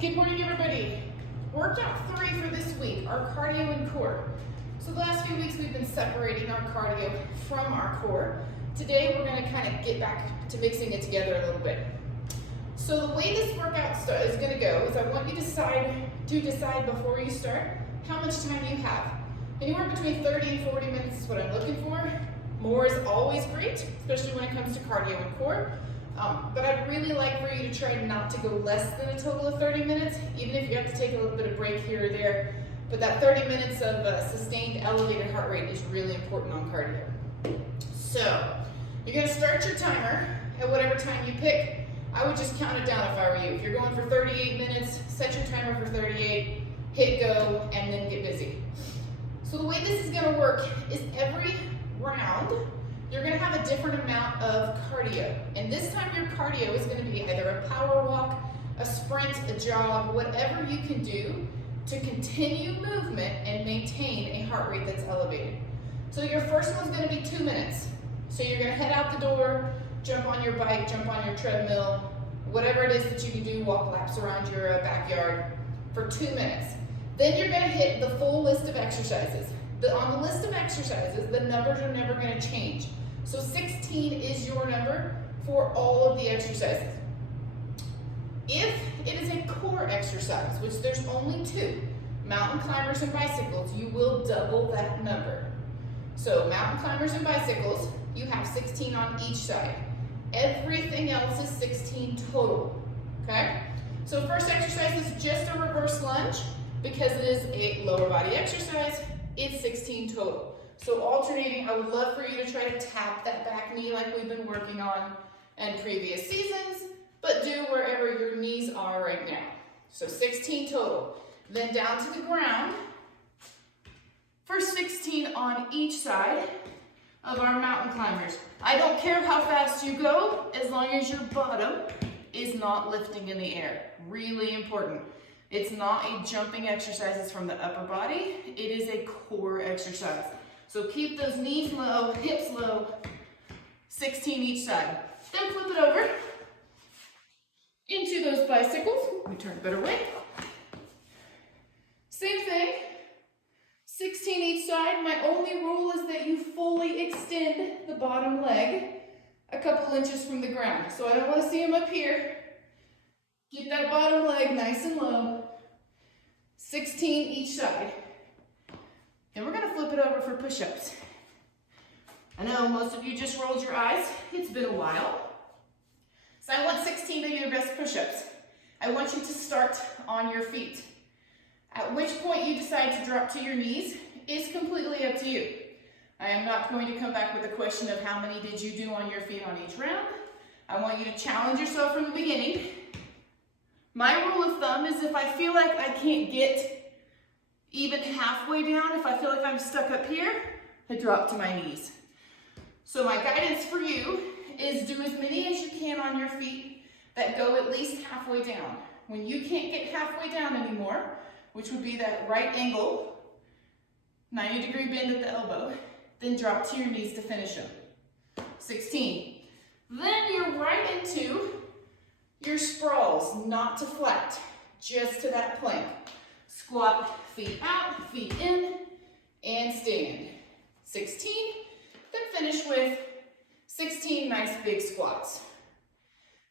Good morning, everybody. Workout 3 for this week, our cardio and core. So the last few weeks we've been separating our cardio from our core. Today we're going to kind of get back to mixing it together a little bit. So the way this workout is going to go is I want you to decide before you start how much time you have. Anywhere between 30 and 40 minutes is what I'm looking for. More is always great, especially when it comes to cardio and core. But I'd really like for you to try not to go less than a total of 30 minutes, even if you have to take a little bit of break here or there. But that 30 minutes of sustained elevated heart rate is really important on cardio. So you're going to start your timer at whatever time you pick. I would just count it down if I were you. If you're going for 38 minutes, set your timer for 38, hit go, and then get busy. So the way this is going to work is every round, you're going to have a different amount of cardio. And this time your cardio is going to be either a power walk, a sprint, a jog, whatever you can do to continue movement and maintain a heart rate that's elevated. So your first one's going to be 2 minutes. So you're going to head out the door, jump on your bike, jump on your treadmill, whatever it is that you can do, walk laps around your backyard for 2 minutes. Then you're going to hit the full list of exercises. On the list of exercises, the numbers are never going to change. So 16 is your number for all of the exercises. If it is a core exercise, which there's only 2, mountain climbers and bicycles, you will double that number. So mountain climbers and bicycles, you have 16 on each side. Everything else is 16 total, okay? So first exercise is just a reverse lunge. Because it is a lower body exercise, it's 16 total. So alternating, I would love for you to try to tap that back knee like we've been working on in previous seasons, but do wherever your knees are right now. So 16 total. Then down to the ground for 16 on each side of our mountain climbers. I don't care how fast you go, as long as your bottom is not lifting in the air. Really important. It's not a jumping exercises from the upper body. It is a core exercise. So keep those knees low, hips low, 16 each side. Then flip it over into those bicycles. We turn a better way. Same thing, 16 each side. My only rule is that you fully extend the bottom leg a couple inches from the ground. So I don't want to see them up here. Keep that bottom leg nice and low. 16 each side. And we're going to flip it over for push-ups. I know most of you just rolled your eyes. It's been a while. So I want 16 to be your best push-ups. I want you to start on your feet. At which point you decide to drop to your knees is completely up to you. I am not going to come back with a question of how many did you do on your feet on each round. I want you to challenge yourself from the beginning. My rule of thumb is if I feel like I can't get even halfway down, if I feel like I'm stuck up here, I drop to my knees. So my guidance for you is do as many as you can on your feet that go at least halfway down. When you can't get halfway down anymore, which would be that right angle, 90-degree bend at the elbow, then drop to your knees to finish them. 16. Then you're right into your sprawls, not to flat, just to that plank. Squat, feet out, feet in, and stand. 16, then finish with 16 nice big squats.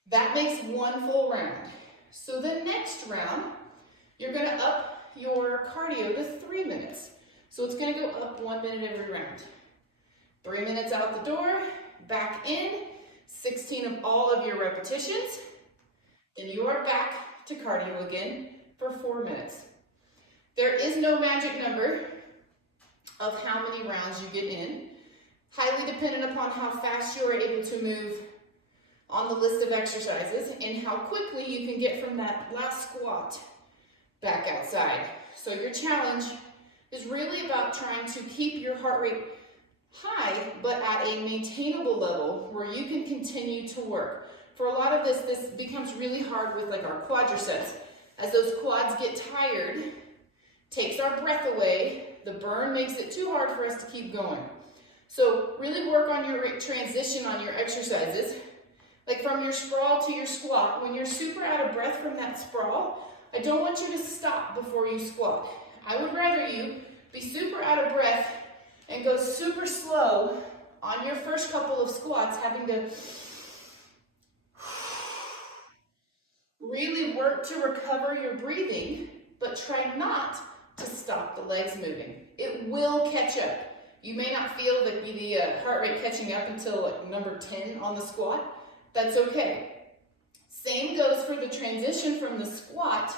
That makes one full round. So the next round, you're gonna up your cardio to 3 minutes. So it's gonna go up 1 minute every round. 3 minutes out the door, back in, 16 of all of your repetitions. Then you are back to cardio again for 4 minutes. There is no magic number of how many rounds you get in. Highly dependent upon how fast you are able to move on the list of exercises and how quickly you can get from that last squat back outside. So your challenge is really about trying to keep your heart rate high, but at a maintainable level where you can continue to work. For a lot of this becomes really hard with like our quadriceps. As those quads get tired, takes our breath away, the burn makes it too hard for us to keep going. So really work on your transition on your exercises. Like from your sprawl to your squat, when you're super out of breath from that sprawl, I don't want you to stop before you squat. I would rather you be super out of breath and go super slow on your first couple of squats, having to really work to recover your breathing, but try not to stop the legs moving. It will catch up. You may not feel the heart rate catching up until like number 10 on the squat. That's okay. Same goes for the transition from the squat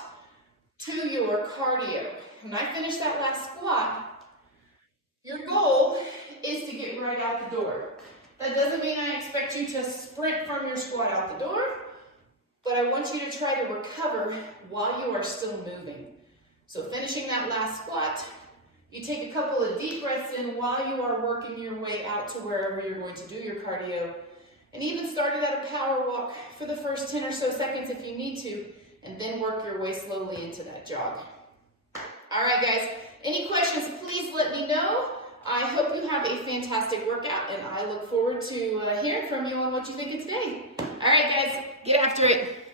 to your cardio. When I finish that last squat, your goal is to get right out the door. That doesn't mean I expect you to sprint from your squat out the door, but I want you to try to recover while you are still moving. So finishing that last squat, you take a couple of deep breaths in while you are working your way out to wherever you're going to do your cardio. And even start it at a power walk for the first 10 or so seconds if you need to, and then work your way slowly into that jog. All right, guys, any questions, please let me know. I hope you have a fantastic workout, and I look forward to hearing from you on what you think of today. All right, guys, get after it.